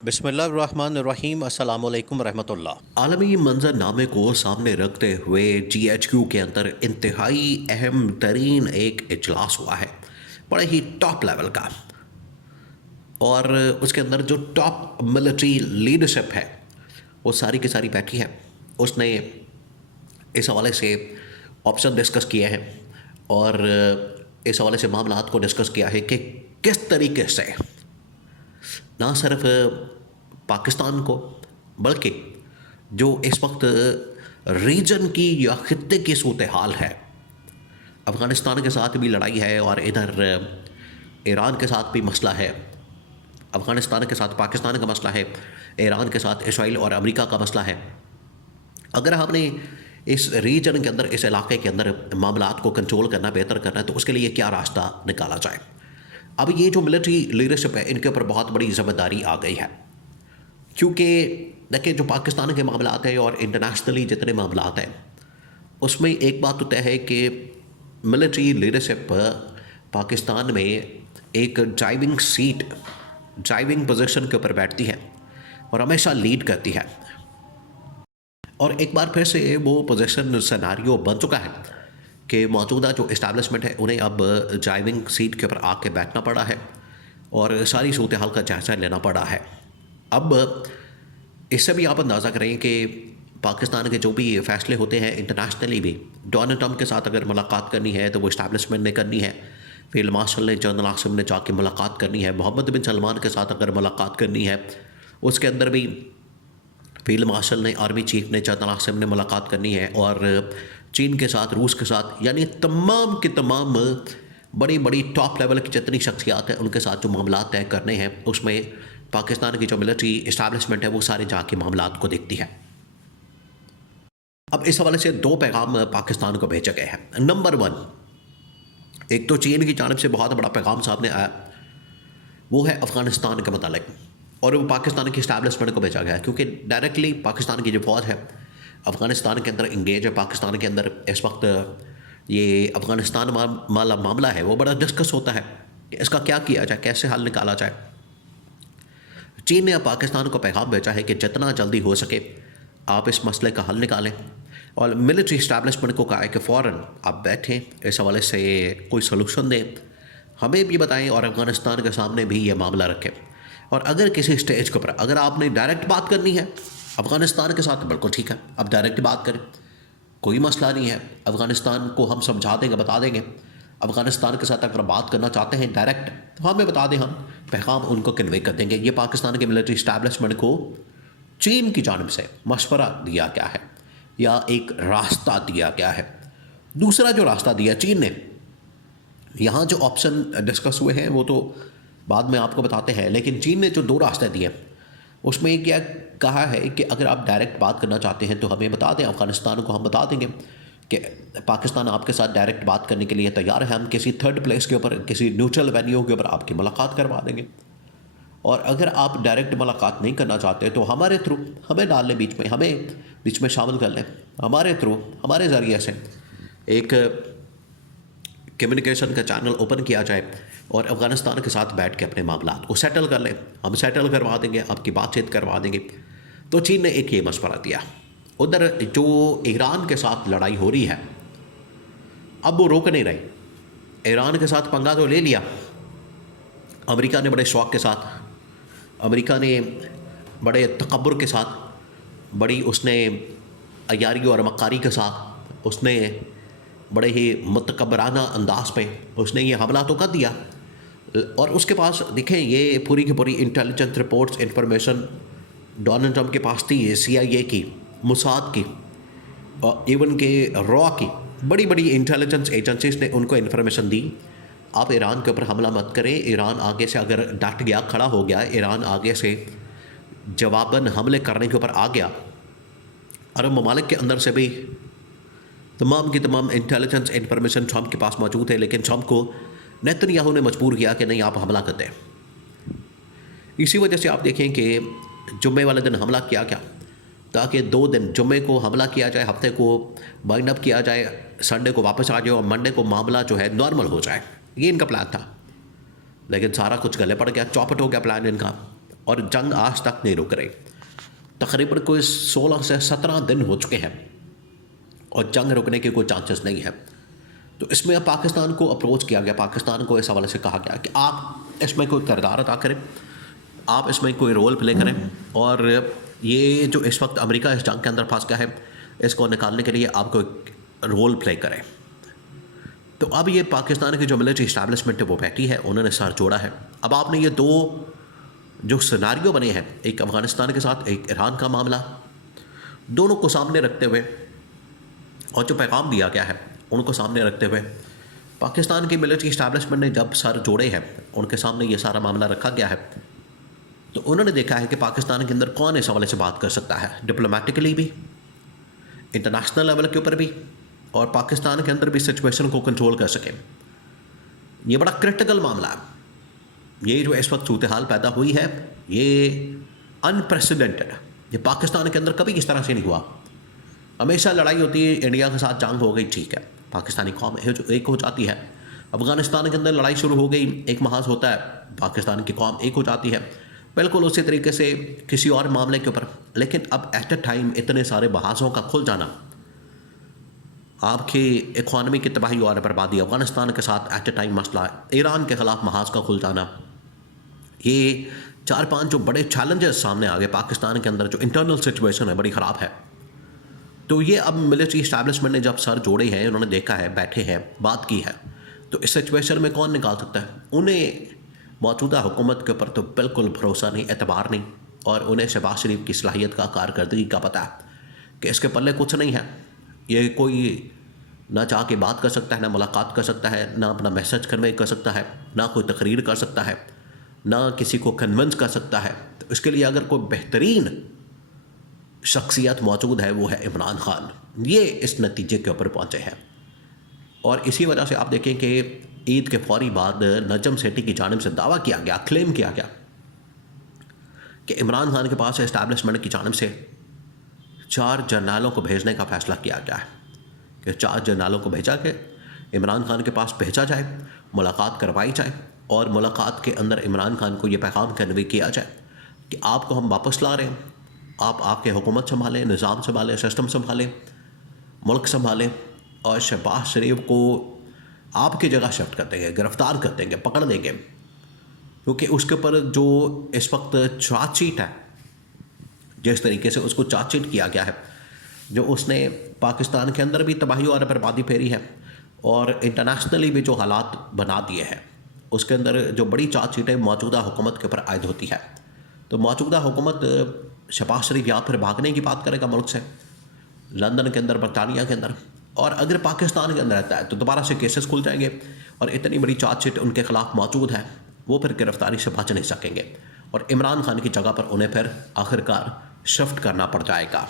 बिस्मिल्लाहिर्रहमानिर्रहीम अस्सलामुअलैकुम रहमतुल्लाह। आलमी मंजरनामे को सामने रखते हुए GHQ के अंदर इंतहाई अहम तरीन एक इजलास हुआ है, बड़े ही टॉप लेवल का। और उसके अंदर जो टॉप मिलिट्री लीडरशिप है वो सारी की सारी बैठी है। उसने इस हवाले से ऑप्शन डिस्कस किए हैं और इस हवाले से मामलात को डिस्कस किया है कि किस तरीके से ना सिर्फ पाकिस्तान को बल्कि जो इस वक्त रीजन की या खित्ते की सूरत हाल है, अफ़गानिस्तान के साथ भी लड़ाई है और इधर ईरान के साथ भी मसला है, अफ़गानिस्तान के साथ पाकिस्तान का मसला है, ईरान के साथ इसराइल और अमेरिका का मसला है। अगर हमने इस रीजन के अंदर, इस इलाके के अंदर मामलात को कंट्रोल करना, बेहतर करना है, तो उसके लिए क्या रास्ता निकाला जाए। अब ये जो मिलिट्री लीडरशिप है, इनके ऊपर बहुत बड़ी जिम्मेदारी आ गई है, क्योंकि देखिए जो पाकिस्तान के मामलात हैं और इंटरनेशनली जितने मामलात हैं उसमें एक बात तो तय है कि मिलिट्री लीडरशिप पाकिस्तान में एक ड्राइविंग पोजीशन के ऊपर बैठती है और हमेशा लीड करती है। और एक बार फिर से वो पोजीशन सिनेरियो बन चुका है कि मौजूदा जो इस्टेब्लिशमेंट है उन्हें अब ड्राइविंग सीट के ऊपर आके बैठना पड़ा है और सारी सूरत हाल का जायज़ा लेना पड़ा है। अब इससे भी आप अंदाज़ा करें कि पाकिस्तान के जो भी फ़ैसले होते हैं इंटरनेशनली भी, डोनाल्ड ट्रंप के साथ अगर मुलाकात करनी है तो वो इस्टेब्लिशमेंट ने करनी है, फील्ड मार्शल ने, जनरल आसिम ने जाके मुलाकात करनी है, मोहम्मद बिन सलमान के साथ अगर मुलाकात करनी है उसके अंदर भी फील्ड मार्शल ने, आर्मी चीफ ने, जनरल आसिम ने मुलाकात करनी है, और चीन के साथ, रूस के साथ, यानी तमाम के तमाम बड़ी बड़ी टॉप लेवल की जितनी शख्सियात हैं उनके साथ जो मामला तय करने हैं उसमें पाकिस्तान की जो मिलिट्री इस्टेब्लिशमेंट है वो सारे जाके मामलात को देखती है। अब इस हवाले से दो पैगाम पाकिस्तान को भेजे गए हैं। नंबर 1, एक तो चीन की जानिब से बहुत बड़ा पैगाम सामने आया, वो है अफ़गानिस्तान के मतलब, और वो पाकिस्तान की इस्टेब्लिशमेंट को भेजा गया है, क्योंकि डायरेक्टली पाकिस्तान की जो फ़ौज है अफ़गानिस्तान के अंदर इंगेज है। पाकिस्तान के अंदर इस वक्त ये अफ़गानिस्तान वाला मामला है वो बड़ा डिस्कस होता है कि इसका क्या किया जाए, कैसे हल निकाला जाए। चीन ने अब पाकिस्तान को पैगाम भेजा है कि जितना जल्दी हो सके आप इस मसले का हल निकालें, और मिलिट्री इस्टेब्लिशमेंट को कहा है कि फ़ौरन आप बैठें, इस हवाले से कोई सलूशन दें, हमें भी बताएं और अफ़गानिस्तान के सामने भी ये मामला रखें। और अगर किसी स्टेज के ऊपर अगर आपने डायरेक्ट बात करनी है अफ़गानिस्तान के साथ, बिल्कुल ठीक है, अब डायरेक्ट बात करें, कोई मसला नहीं है। अफ़गानिस्तान को हम समझा देंगे, बता देंगे। अफ़गानिस्तान के साथ अगर बात करना चाहते हैं डायरेक्ट तो हमें बता दें, हम पैगाम उनको कन्वे कर देंगे। ये पाकिस्तान के मिलिट्री इस्टेब्लिशमेंट को चीन की जानिब से मशवरा दिया गया है या एक रास्ता दिया गया है। दूसरा जो रास्ता दिया चीन ने, यहाँ जो ऑप्शन डिस्कस हुए हैं वो तो बाद में आपको बताते हैं, लेकिन चीन ने जो 2 रास्ते दिए उसमें क्या कहा है कि अगर आप डायरेक्ट बात करना चाहते हैं तो हमें बता दें, अफ़गानिस्तान को हम बता देंगे कि पाकिस्तान आपके साथ डायरेक्ट बात करने के लिए तैयार है, हम किसी थर्ड प्लेस के ऊपर, किसी न्यूट्रल वेन्यू के ऊपर आपकी मुलाकात करवा देंगे। और अगर आप डायरेक्ट मुलाकात नहीं करना चाहते तो हमारे थ्रू हमें डाल लें बीच में, हमें बीच में शामिल कर लें, हमारे थ्रू, हमारे ज़रिए से एक कम्युनिकेशन का चैनल ओपन किया जाए और अफ़गानिस्तान के साथ बैठ के अपने मामलात को सेटल कर लें, हम सेटल करवा देंगे, आपकी बातचीत करवा देंगे। तो चीन ने एक ये मशवरा दिया। उधर जो ईरान के साथ लड़ाई हो रही है अब वो रोक नहीं रही, ईरान के साथ पंगा तो ले लिया अमेरिका ने, बड़े शौक़ के साथ, अमेरिका ने बड़े तकब्बुर के साथ, बड़ी उसने अयारी और मक्कारी के साथ, उसने बड़े ही मुतकब्बराना अंदाज पे उसने ये हमला तो कर दिया। और उसके पास देखें ये पूरी की पूरी intelligence reports, information Donald Trump के पास थी, CIA की, मुसाद की, और इवन के रॉ की, बड़ी बड़ी इंटेलिजेंस एजेंसीज ने उनको इन्फॉर्मेशन दी, आप ईरान के ऊपर हमला मत करें। ईरान आगे से अगर डट गया, खड़ा हो गया, ईरान आगे से जवाबन हमले करने के ऊपर आ गया, अरब ममालिक के अंदर से भी तमाम की तमाम इंटेलिजेंस इन्फॉर्मेशन ट्रंप के पास मौजूद है, लेकिन ट्रंप को नेतन्याहू ने मजबूर किया कि नहीं, आप हमला करते हैं। इसी वजह से आप देखें कि जुम्मे वाले दिन हमला किया गया ताकि 2 दिन, जुम्मे को हमला किया जाए, हफ्ते को वाइंड अप किया जाए, संडे को वापस आ जाए और मंडे को मामला जो है नॉर्मल हो जाए। ये इनका प्लान था, लेकिन सारा कुछ गले पड़ गया, चौपट हो गया प्लान इनका। और जंग आज तक नहीं रुक रही। तकरीबन कोई 16 से 17 दिन हो चुके हैं और जंग रुकने के कोई चांसेस नहीं है। तो इसमें अब पाकिस्तान को अप्रोच किया गया, पाकिस्तान को इस हवाले से कहा गया कि आप इसमें कोई किरदार अदा करें, आप इसमें कोई रोल प्ले करें, और ये जो इस वक्त अमेरिका इस जंग के अंदर फंस गया है, इसको निकालने के लिए आप कोई रोल प्ले करें। तो अब ये पाकिस्तान की जो मिलिट्री इस्टेब्लिशमेंट है वो बैठी है, उन्होंने सर जोड़ा है। अब आपने ये दो जो सिनारियो बने हैं, एक अफ़गानिस्तान के साथ एक ईरान का मामला, दोनों को सामने रखते हुए और जो पैगाम दिया गया है उनको सामने रखते हुए पाकिस्तान की मिलिट्री इस्टेब्लिशमेंट ने जब सर जोड़े हैं, उनके सामने ये सारा मामला रखा गया है, तो उन्होंने देखा है कि पाकिस्तान के अंदर कौन इस हवाले से बात कर सकता है, डिप्लोमेटिकली भी, इंटरनेशनल लेवल के ऊपर भी, और पाकिस्तान के अंदर भी सिचुएशन को कंट्रोल कर सके। ये बड़ा क्रिटिकल मामला है। ये जो इस वक्त सूरत हाल पैदा हुई है ये अनप्रेसिडेंटेड है। ये पाकिस्तान के अंदर कभी इस तरह से नहीं हुआ। हमेशा लड़ाई होती है, इंडिया के साथ जंग हो गई, ठीक है, पाकिस्तानी कौम एक हो जाती है। अफ़गानिस्तान के अंदर लड़ाई शुरू हो गई, एक महाज होता है, पाकिस्तान की कौम एक हो जाती है, बिल्कुल उसी तरीके से किसी और मामले के ऊपर। लेकिन अब एट अ टाइम इतने सारे महाजों का खुल जाना, आपकी इकॉनमी की तबाही और बर्बादी, अफ़गानिस्तान के साथ एट अ टाइम मसला, ईरान के ख़िलाफ़ महाज का खुल जाना, ये 4-5 जो बड़े चैलेंजेस सामने आ गए पाकिस्तान के अंदर, जो इंटरनल सिचुएशन है बड़ी ख़राब है। तो ये अब मिलिट्री इस्टेब्लिशमेंट ने जब सर जोड़े हैं, उन्होंने देखा है, बैठे हैं, बात की है, तो इस सिचुएशन में कौन निकाल सकता है? उन्हें मौजूदा हुकूमत के ऊपर तो बिल्कुल भरोसा नहीं, एतबार नहीं, और उन्हें शहबाज शरीफ की सलाहियत का, कारकर्दगी का पता है कि इसके पल्ले कुछ नहीं है। ये कोई ना चाह के बात कर सकता है, ना मुलाकात कर सकता है, ना अपना मैसेज कन्वे कर सकता है, ना कोई तकरीर कर सकता है, ना किसी को कन्विंस कर सकता है। तो इसके लिए अगर कोई बेहतरीन शख्सियत मौजूद है वो है इमरान खान। ये इस नतीजे के ऊपर पहुँचे हैं, और इसी वजह से आप देखें कि ईद के फौरी बाद नजम सेठी की जानिब से दावा किया गया, क्लेम किया गया कि इमरान खान के पास इस्टेब्लिशमेंट की जानिब से 4 जर्नलों को भेजने का फ़ैसला किया गया है कि 4 जर्नलों को भेजा के इमरान खान के पास भेजा जाए, मुलाकात करवाई जाए, और मुलाकात के अंदर इमरान खान को ये पैगाम कन्वे किया जाए कि आपको हम वापस ला रहे हैं, आप आपके हुकूमत संभालें, निज़ाम संभालें, सिस्टम संभालें, मुल्क संभालें, और शहबाज शरीफ को आपकी जगह शिफ्ट कर देंगे, गिरफ़्तार कर देंगे, पकड़ देंगे, क्योंकि उसके ऊपर जो इस वक्त चार्जशीट है, जिस तरीके से उसको चार्जशीट किया गया है, जो उसने पाकिस्तान के अंदर भी तबाही और बर्बादी फेरी है और इंटरनेशनली भी जो हालात बना दिए हैं, उसके अंदर जो बड़ी चार्जशीटें मौजूदा हुकूमत के ऊपर आयद होती है। तो मौजूदा हुकूमत शहबाज शरीफ या फिर भागने की बात करेगा मुल्क से, लंदन के अंदर, बरतानिया के अंदर, और अगर पाकिस्तान के अंदर रहता है तो दोबारा से केसेस खुल जाएंगे, और इतनी बड़ी चार्जशीट उनके ख़िलाफ़ मौजूद है, वो फिर गिरफ्तारी से बच नहीं सकेंगे, और इमरान खान की जगह पर उन्हें फिर आखिरकार शिफ्ट करना पड़ जाएगा।